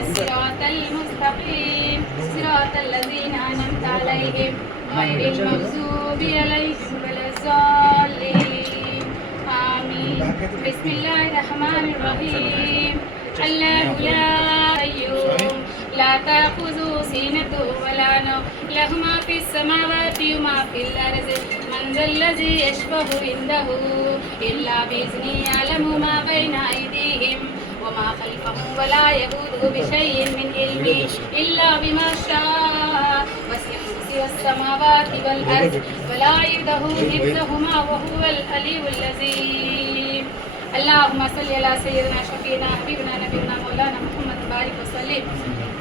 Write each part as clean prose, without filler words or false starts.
الصراط المستقيم صراط الذين أنعمت عليهم غير المغضوب عليهم ولا الضالين آمين. بسم الله الرحمن الرحيم. الله لا قيوم لا تأخذه سنة ولا نوم له ما في السماوات وما في الأرض من ذا الذي يشفع عنده إلا بإذنه يعلم ما بين أيديهم وما خلفهم ولا يؤوده بشيء من علمه إلا بما شاء وسع كرسيه السماوات والأرض ولا يؤوده حفظهما وهو العلي العظيم. اللهم صل على سيدنا शफीना हबीबना नबीना मौलाना मोहम्मद बारिक वसल्लम।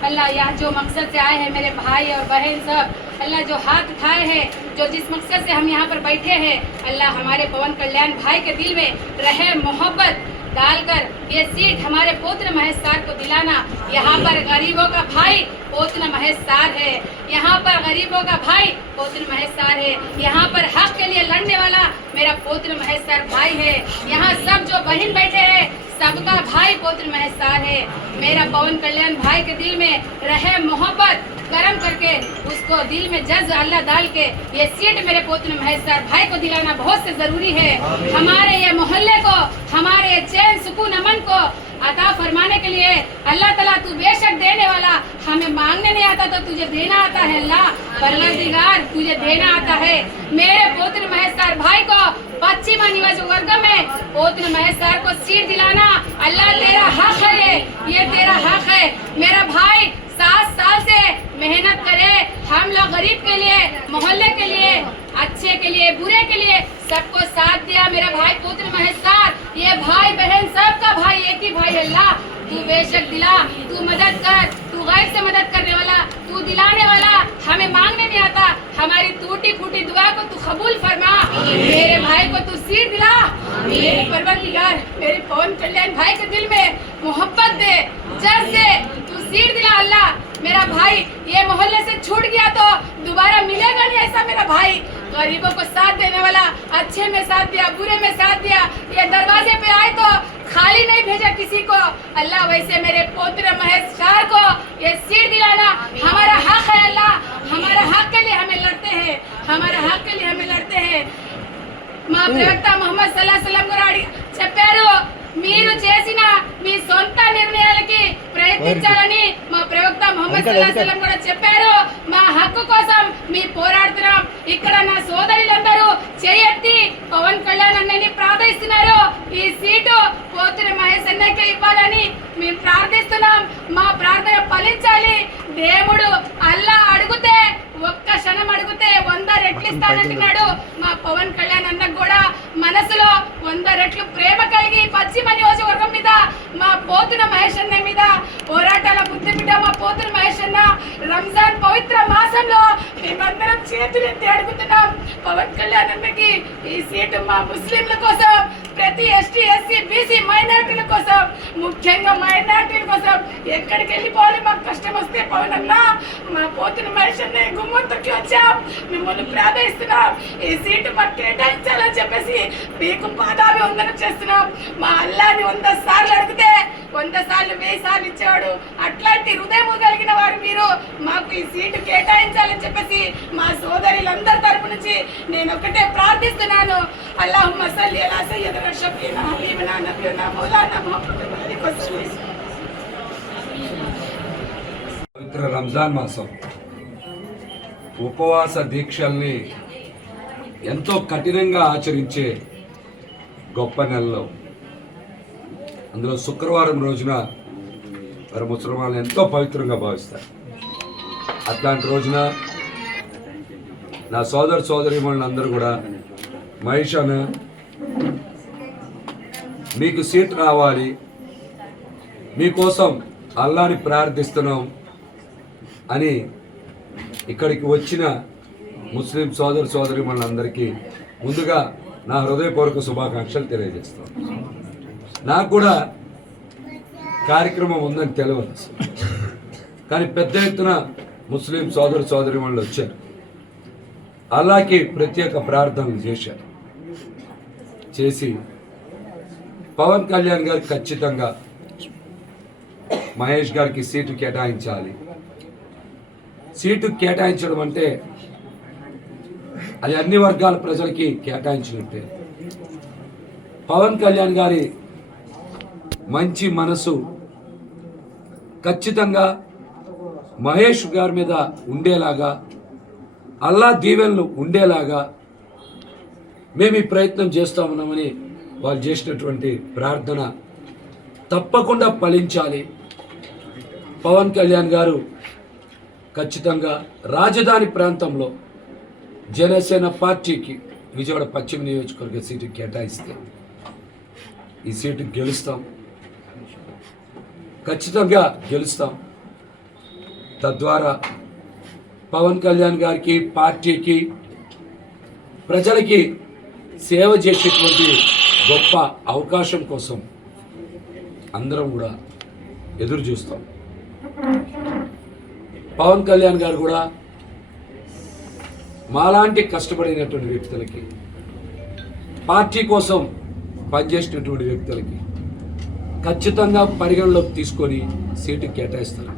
अल्लाह यहाँ जो मकसद से आए हैं मेरे भाई और बहन सब, अल्लाह जो हाथ उठाए हैं, जो जिस मकसद से हम यहाँ पर बैठे हैं, अल्लाह हमारे पवन कल्याण भाई के दिल में रहे मोहब्बत डालकर ये सीट हमारे पौत्र महेश सार को दिलाना। यहाँ पर गरीबों का भाई पौत्र महेश सार है, यहाँ पर गरीबों का भाई पौत्र महेश सार है, यहाँ पर हक के लिए लड़ने वाला मेरा पौत्र महेश सार भाई है। यहाँ सब जो बहन बैठे हैं सबका भाई पौत्र महेश सार है। मेरा पवन कल्याण भाई के दिल में रहे मोहब्बत गरम करके उसको दिल में जज्ब अल्लाह डाल के ये सीट मेरे पौत्र महेश सार भाई को दिलाना बहुत से जरूरी है। हमारे ये मोहल्ले को, हमारे ये चैन सुकून अमन को अता फरमाने के लिए अल्लाह ताला तू बेशक देने वाला, हमें मांगने नहीं आता तो तुझे देना आता है। अल्लाह परवरदिगार तुझे देना आता है। मेरे पौत्र महेश सार भाई को पश्चिम नियोजकवर्ग में पौत्र महेश सार को सीट दिलाना अल्लाह तेरा हक है, ये तेरा हक है। मेरा भाई 7 साल से मेहनत करे, हम लोग गरीब के लिए, मोहल्ले के लिए, अच्छे के लिए, बुरे के लिए सबको साथ दिया। मेरा भाई पुत्र महेश सार, ये भाई बहन सबका भाई एक ही भाई। अल्लाह तू बेशक दिला, तू मदद कर, तू गैर से मदद करने वाला, तू दिलाने वाला, हमें मांगने नहीं आता। हमारी टूटी फूटी दुआ को तू कबूल फरमा। मेरे भाई को तू सीट दिला, मेरे परवरदिगार मेरे पवन कल्याण भाई के दिल में मोहब्बत दे, जज से तू सीट दिला। अल्लाह मेरा भाई ये मोहल्ले से छूट गया तो दोबारा मिलेगा नहीं ऐसा मेरा भाई। गरीबों को साथ देने वाला, अच्छे में साथ दिया, बुरे में साथ दिया, ये दरवाजे पे आए तो खाली नहीं भेजा किसी को। अल्लाह वैसे मेरे पौत्र महेश सार को ये सीट दिलाना हमारा हक है। अल्लाह हमारा हक के लिए हमें लड़ते हैं, हमारा हक के लिए हमें लड़ते हैं। మా ప్రవక్త ముహమ్మద్ సల్లల్లాహు అలైహి వసల్లం చెప్పారు, మీరు చేసిన మీ సొంత నిర్ణయాలకి ప్రయత్నించాలని మా ప్రవక్త ముహమ్మద్ సల్లల్లాహు అలైహి వసల్లం కూడా చెప్పారు। మా హక్కు కోసం మీ పోరాడుతున్నాం। ఇక్కడ నా సోదరులందరూ చేయెత్తి పవన్ కళ్యాణ్ అన్నని ప్రార్థిస్తున్నారు, ఈ సీటు పోతుర మహేష్ అన్నకి ఇవ్వాలని మేము ప్రార్థిస్తున్నాం। మా ప్రార్థన ఫలించాలి। దేవుడు అల్లాహ్ అడిగితే ఒక్క క్షణం అడిగితే 100 రెట్లు ఇస్తానంటున్నాడు। మా పవన్ కళ్యాణ్ అన్నకు కూడా మనసులో 100 రెట్లు ప్రేమ కలిగి పశ్చిమ నియోజకవర్గం మీద, మా పోతున మహేష్ అన్న మీద పోరాటాల బుద్ధి బిడ్డ మా పోతున మహేష్ అన్న రంజాన్ పవిత్ర మాసంలో మేమందరం చేతులెత్తి అడుగుతున్నాం, పవన్ కళ్యాణ్ అన్నకి ఈ సీటు మా ముస్లింల కోసం, ప్రతి ఎస్టీ ఎస్సీ బీసీ మైనారిటీల కోసం, ముఖ్యంగా మైనారిటీల కోసం ఎక్కడికి వెళ్ళిపోవాలి మాకు కష్టం వస్తే పవన్ అన్న మా పోతున మహేష్ అన్న గుమ్మంతకి వచ్చాం, మిమ్మల్ని ప్రార్థిస్తున్నాం, ఈ సీటు మాకు కేటాయించాలని చెప్పేసి మీకు పాదాభివందనం చేస్తున్నాం। మా అల్లాని 100 సార్లు అడిగితే 100 సార్లు 1000 సార్లు ఇచ్చేవాడు। అట్లాంటి హృదయం కలిగిన వారు మీరు, మాకు ఈ సీటు కేటాయించాలని చెప్పేసి మా సోదరులందరి తరపు నుంచి నేను ఒకటే ప్రార్థిస్తున్నాను। అల్లాహుమ్మ సల్లి అలా సయ్యదనా షఫీనా హబీబనా నబీనా మౌలానా ముహమ్మద్ బారిక్ వసల్లం। పవిత్ర రంజాన్ మాసం ఉపవాస దీక్షల్ని ఎంతో కఠినంగా ఆచరించే గొప్ప నెలలో, అందులో శుక్రవారం రోజున వారు ముసల్మాన్లు ఎంతో పవిత్రంగా భావిస్తారు। అట్లాంటి రోజున నా సోదరీమణులు అందరూ కూడా మహేష్ అన్న మీకు సీట్ రావాలి, మీకోసం అల్లాని ప్రార్థిస్తున్నాం అని ఇక్కడికి వచ్చిన ముస్లిం సోదరీమణులందరికీ ముందుగా నా హృదయపూర్వక శుభాకాంక్షలు తెలియజేస్తాను। నాకు కూడా కార్యక్రమం ఉందని తెలియదు, కానీ పెద్ద ఎత్తున ముస్లిం సోదరీమణులు వచ్చారు, అల్లాహ్కి ప్రత్యేక ప్రార్థనలు చేశారు, చేసి పవన్ కళ్యాణ్ గారు ఖచ్చితంగా మహేష్ గారికి సీటు కేటాయించాలి. సీటు కేటాయించడం అంటే అది అన్ని వర్గాల ప్రజలకి కేటాయించినట్టే. పవన్ కళ్యాణ్ గారి మంచి మనసు ఖచ్చితంగా మహేష్ గారి మీద ఉండేలాగా, అల్లా దీవెనలు ఉండేలాగా మేము ఈ ప్రయత్నం చేస్తూ ఉన్నామని వాళ్ళు చేసినటువంటి ప్రార్థన తప్పకుండా ఫలించాలి. పవన్ కళ్యాణ్ గారు ఖచ్చితంగా రాజధాని ప్రాంతంలో జనసేన పార్టీకి విజయవాడ పశ్చిమ నియోజకవర్గ సీటు కేటాయిస్తే ఈ సీటు గెలుస్తాం, ఖచ్చితంగా గెలుస్తాం. తద్వారా పవన్ కళ్యాణ్ గారికి, పార్టీకి, ప్రజలకి సేవ చేసేటువంటి గొప్ప అవకాశం కోసం అందరం కూడా ఎదురు చూస్తాం. పవన్ కళ్యాణ్ గారు కూడా మాలాంటి కష్టపడినటువంటి వ్యక్తులకి, పార్టీ కోసం పనిచేసినటువంటి వ్యక్తులకి ఖచ్చితంగా పరిగణలోకి తీసుకొని సీటు కేటాయిస్తారు.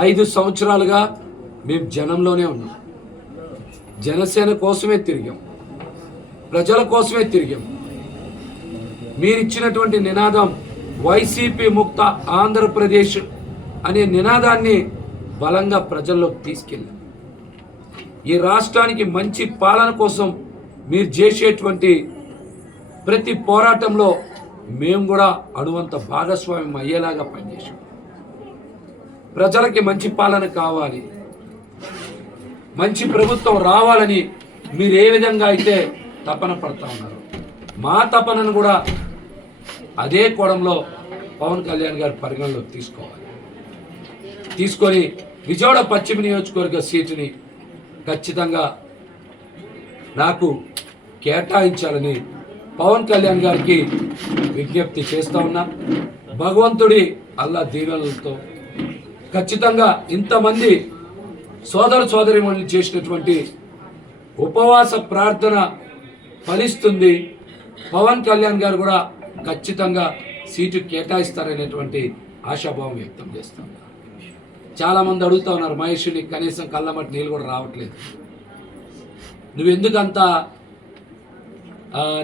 5 సంవత్సరాలుగా మేము జనంలోనే ఉన్నాం. జనసేన కోసమే తిరిగాం, ప్రజల కోసమే తిరిగాం. మీరిచ్చినటువంటి నినాదం వైసీపీ ముక్త ఆంధ్రప్రదేశ్ అనే నినాదాన్ని బలంగా ప్రజల్లోకి తీసుకెళ్ళాం. ఈ రాష్ట్రానికి మంచి పాలన కోసం మీరు చేసేటువంటి ప్రతి పోరాటంలో మేము కూడా అణువంత భాగస్వామ్యం అయ్యేలాగా పనిచేసాం. ప్రజలకి మంచి పాలన కావాలి, మంచి ప్రభుత్వం రావాలని మీరు ఏ విధంగా అయితే తపన పడతా ఉన్నారు, మా తపనను కూడా అదే కోణంలో పవన్ కళ్యాణ్ గారు పరిగణలోకి తీసుకోవాలి. తీసుకొని విజయవాడ పశ్చిమ నియోజకవర్గ సీటుని ఖచ్చితంగా నాకు కేటాయించాలని పవన్ కళ్యాణ్ గారికి విజ్ఞప్తి చేస్తా ఉన్నా. భగవంతుడి అల్లా దీవెనలతో ఖచ్చితంగా ఇంతమంది సోదర సోదరిమణులు చేసినటువంటి ఉపవాస ప్రార్థన ఫలిస్తుంది. పవన్ కళ్యాణ్ గారు కూడా ఖచ్చితంగా సీటు కేటాయిస్తారనేటువంటి ఆశాభావం వ్యక్తం చేస్తాం. చాలామంది అడుగుతా ఉన్నారు, మహేష్ని కనీసం కళ్ళమట్టి నీళ్ళు కూడా రావట్లేదు, నువ్వెందుకు అంత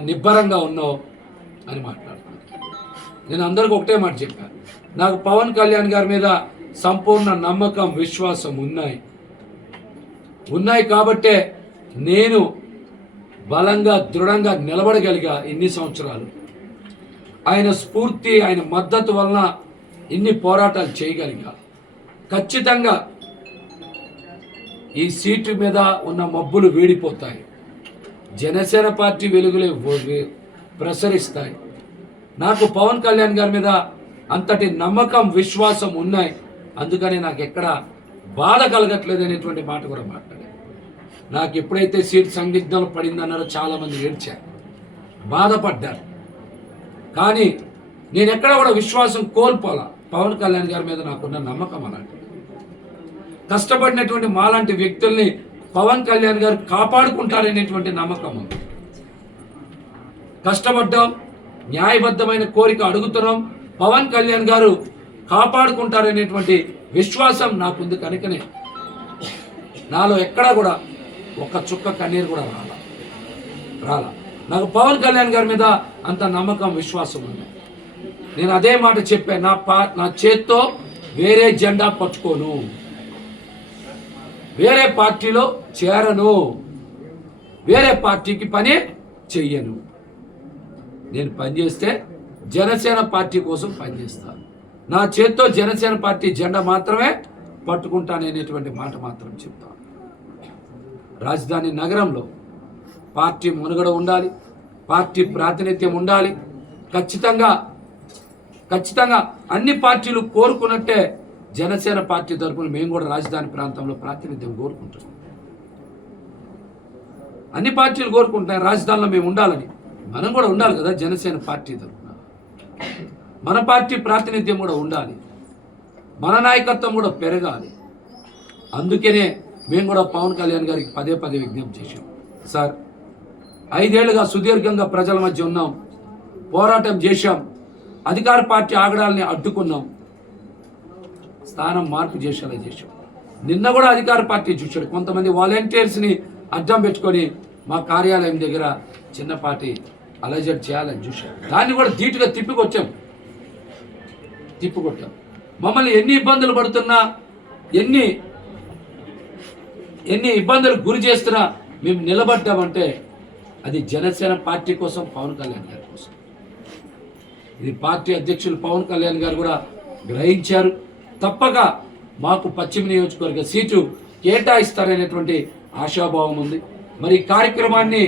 నిబ్బరంగా ఉన్నావు అని మాట్లాడుతున్నాను. నేను అందరికి ఒకటే మాట చెప్పాను, నాకు పవన్ కళ్యాణ్ గారి మీద సంపూర్ణ నమ్మకం, విశ్వాసం ఉన్నాయి కాబట్టే నేను బలంగా దృఢంగా నిలబడగలిగా. ఇన్ని సంవత్సరాలు ఆయన స్ఫూర్తి, ఆయన మద్దతు వలన ఇన్ని పోరాటాలు చేయగలిగా. ఖచ్చితంగా ఈ సీటు మీద ఉన్న మబ్బులు వేడిపోతాయి, జనసేన పార్టీ వెలుగులే ప్రసరిస్తాయి. నాకు పవన్ కళ్యాణ్ గారి మీద అంతటి నమ్మకం, విశ్వాసం ఉన్నాయి. అందుకని నాకు ఎక్కడ బాధ కలగట్లేదు అనేటువంటి మాట కూడా మాట్లాడాను. నాకు ఎప్పుడైతే సీట్ సందిగ్ధం పడిందన్నారో చాలామంది ఏడ్చారు, బాధపడ్డారు. కానీ నేను ఎక్కడ కూడా విశ్వాసం కోల్పోలా. పవన్ కళ్యాణ్ గారి మీద నాకున్న నమ్మకం అలాంటి. కష్టపడినటువంటి మాలాంటి వ్యక్తుల్ని పవన్ కళ్యాణ్ గారు కాపాడుకుంటారనేటువంటి నమ్మకం ఉంది. కష్టపడ్డాం, న్యాయబద్ధమైన కోరిక అడుగుతున్నాం, పవన్ కళ్యాణ్ గారు కాపాడుకుంటారనేటువంటి విశ్వాసం నాకుంది. కనుకనే నాలో ఎక్కడా కూడా ఒక చుక్క కన్నీరు కూడా రాలా. నాకు పవన్ కళ్యాణ్ గారి మీద అంత నమ్మకం, విశ్వాసం ఉంది. నేను అదే మాట చెప్పాను, నా చేత్తో వేరే జెండా పట్టుకోను, వేరే పార్టీలో చేరను, వేరే పార్టీకి పని చెయ్యను. నేను పనిచేస్తే జనసేన పార్టీ కోసం పనిచేస్తాను. నా చేత్తో జనసేన పార్టీ జెండా మాత్రమే పట్టుకుంటాననేటువంటి మాట మాత్రం చెప్తాను. రాజధాని నగరంలో పార్టీ మనుగడ ఉండాలి, పార్టీ ప్రాతినిధ్యం ఉండాలి. ఖచ్చితంగా అన్ని పార్టీలు కోరుకున్నట్టే జనసేన పార్టీ తరఫున మేము కూడా రాజధాని ప్రాంతంలో ప్రాతినిధ్యం కోరుకుంటున్నాం. అన్ని పార్టీలు కోరుకుంటాయి రాజధానిలో మేము ఉండాలని. మనం కూడా ఉండాలి కదా జనసేన పార్టీ తరఫున. మన పార్టీ ప్రాతినిధ్యం కూడా ఉండాలి, మన నాయకత్వం కూడా పెరగాలి. అందుకనే మేము కూడా పవన్ కళ్యాణ్ గారికి పదే విజ్ఞప్తి చేశాం. సార్, 5 ఏళ్లుగా సుదీర్ఘంగా ప్రజల మధ్య ఉన్నాం, పోరాటం చేశాం, అధికార పార్టీ ఆగడాలని అడ్డుకున్నాం, స్థానం మార్పు చేసేలా చేశాం. నిన్న కూడా అధికార పార్టీ చూశాడు, కొంతమంది వాలంటీర్స్ని అడ్డం పెట్టుకొని మా కార్యాలయం దగ్గర చిన్నపాటి అలజడి చేయాలని చూశాడు. దాన్ని కూడా ధీటుగా తిప్పికొట్టాం. మమ్మల్ని ఎన్ని ఇబ్బందులు పడుతున్నా, ఎన్ని ఇబ్బందులు గురి చేస్తున్నా మేము నిలబడ్డామంటే అది జనసేన పార్టీ కోసం, పవన్ కళ్యాణ్ గారి కోసం. ఇది పార్టీ అధ్యక్షులు పవన్ కళ్యాణ్ గారు కూడా గ్రహించారు. తప్పక మాకు పశ్చిమ నియోజకవర్గ సీటు కేటాయిస్తారనేటువంటి ఆశాభావం ఉంది. మరి ఈ కార్యక్రమాన్ని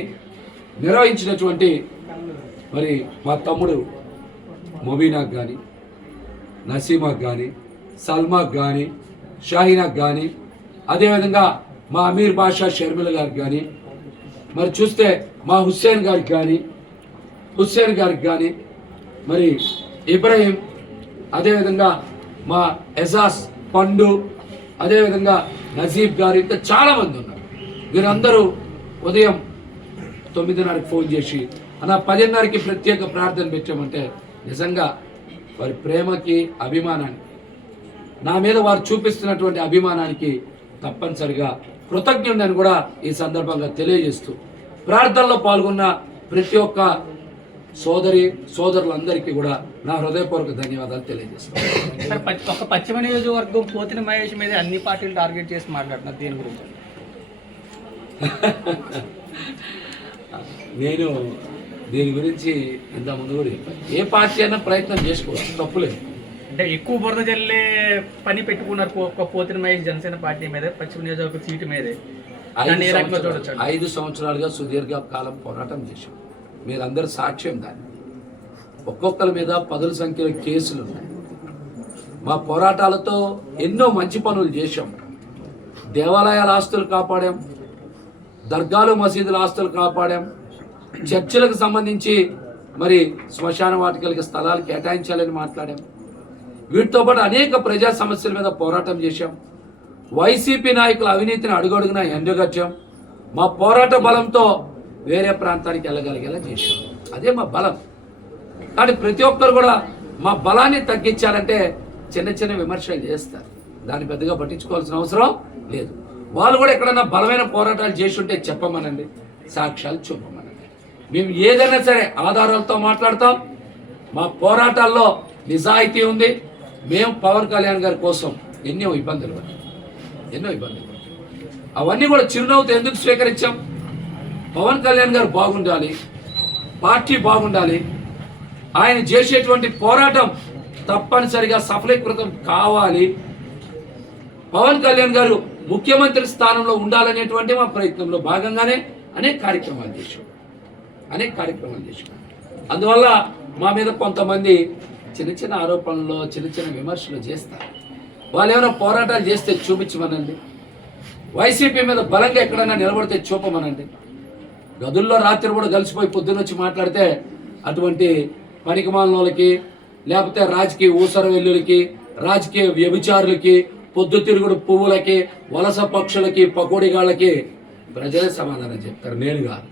నిర్వహించినటువంటి మరి మా తమ్ముడు మొబీనాకు కానీ, నసీమాకు కానీ, సల్మాకు కానీ, షాహీనాకు కానీ, అదేవిధంగా మా అమీర్ బాషా షర్మిల గారికి కానీ, మరి చూస్తే మా హుస్సేన్ గారికి కానీ, మరి ఇబ్రాహీం, అదేవిధంగా మా ఎజాజ్ పండు, అదేవిధంగా నజీబ్ గారు, ఇంకా చాలామంది ఉన్నారు. వీరందరూ ఉదయం 9:30కి ఫోన్ చేసి అన్న 10:30కి ప్రత్యేక ప్రార్థన పెట్టామంటే నిజంగా వారి ప్రేమకి, అభిమానానికి, నా మీద వారు చూపిస్తున్నటువంటి అభిమానానికి తప్పనిసరిగా కృతజ్ఞుడని కూడా ఈ సందర్భంగా తెలియజేస్తూ, ప్రార్థనలో పాల్గొన్న ప్రతి ఒక్క సోదరులందరికీ కూడా నా హృదయపూర్వక ధన్యవాదాలు తెలియజేస్తాను. ఒక పశ్చిమ నియోజకవర్గం పోతిన మహేష్ మీద అన్ని పార్టీలు టార్గెట్ చేసి మాట్లాడుతున్నారు, దీని గురించి నేను దీని గురించి ఇంత ముందు కూడా చెప్పాను. ఏ పార్టీ అయినా ప్రయత్నం చేసుకోవచ్చు, తప్పులేదు. అంటే ఎక్కువ బురద జల్లే పని పెట్టుకున్నారు పోతిన మహేష్ జనసేన పార్టీ మీద, పశ్చిమ నియోజకవర్గ సీటు మీదే. 5 సంవత్సరాలుగా సుదీర్ఘ కాలం పోరాటం చేశాం. మీరందరూ సాక్ష్యం. దాన్ని ఒక్కొక్కరి మీద 10ల సంఖ్యలో కేసులు ఉన్నాయి. మా పోరాటాలతో ఎన్నో మంచి పనులు చేశాం. దేవాలయాల ఆస్తులు కాపాడాం, దర్గాలు మసీదుల ఆస్తులు కాపాడాం, చర్చిలకు సంబంధించి మరి శ్మశాన వాటికలకి స్థలాలు కేటాయించాలని మాట్లాడాం. వీటితో పాటు అనేక ప్రజా సమస్యల మీద పోరాటం చేశాం. వైసీపీ నాయకుల అవినీతిని అడుగడుగునా ఎండగట్టాం. మా పోరాట బలంతో వేరే ప్రాంతానికి వెళ్ళగలిగేలా చేశాం. అదే మా బలం. కానీ ప్రతి ఒక్కరు కూడా మా బలాన్ని తగ్గించాలంటే చిన్న చిన్న విమర్శలు చేస్తారు. దాన్ని పెద్దగా పట్టించుకోవాల్సిన అవసరం లేదు. వాళ్ళు కూడా ఎక్కడన్నా బలమైన పోరాటాలు చేసి ఉంటే చెప్పమనండి, సాక్ష్యాలు చూపమనండి. మేము ఏదైనా సరే ఆధారాలతో మాట్లాడతాం. మా పోరాటాల్లో నిజాయితీ ఉంది. మేము పవన్ కళ్యాణ్ గారి కోసం ఎన్నో ఇబ్బందులు పడ్డాం. అవన్నీ కూడా చిరునవ్వుతో ఎందుకు స్వీకరించాం? పవన్ కళ్యాణ్ గారు బాగుండాలి, పార్టీ బాగుండాలి, ఆయన చేసేటువంటి పోరాటం తప్పనిసరిగా సఫలీకృతం కావాలి, పవన్ కళ్యాణ్ గారు ముఖ్యమంత్రి స్థానంలో ఉండాలనేటువంటి మా ప్రయత్నంలో భాగంగానే అనేక కార్యక్రమాలు చేశాం. అందువల్ల మా మీద కొంతమంది చిన్న చిన్న ఆరోపణలు, చిన్న చిన్న విమర్శలు చేస్తారు. వాళ్ళు ఏమైనా పోరాటాలు చేస్తే చూపించమనండి. వైసీపీ మీద బలంగా ఎక్కడైనా నిలబడితే చూపమనండి. గదుల్లో రాత్రి కూడా కలిసిపోయి పొద్దున్నొచ్చి మాట్లాడితే అటువంటి పనికిమాలినోళ్ళకి, లేకపోతే రాజకీయ ఊసర వెల్లులకి, రాజకీయ వ్యభిచారులకి, పొద్దుతిరుగుడు పువ్వులకి, వలస పక్షులకి, పకోడిగాళ్ళకి ప్రజలే సమాధానం చెప్తారు, నేను కాదు.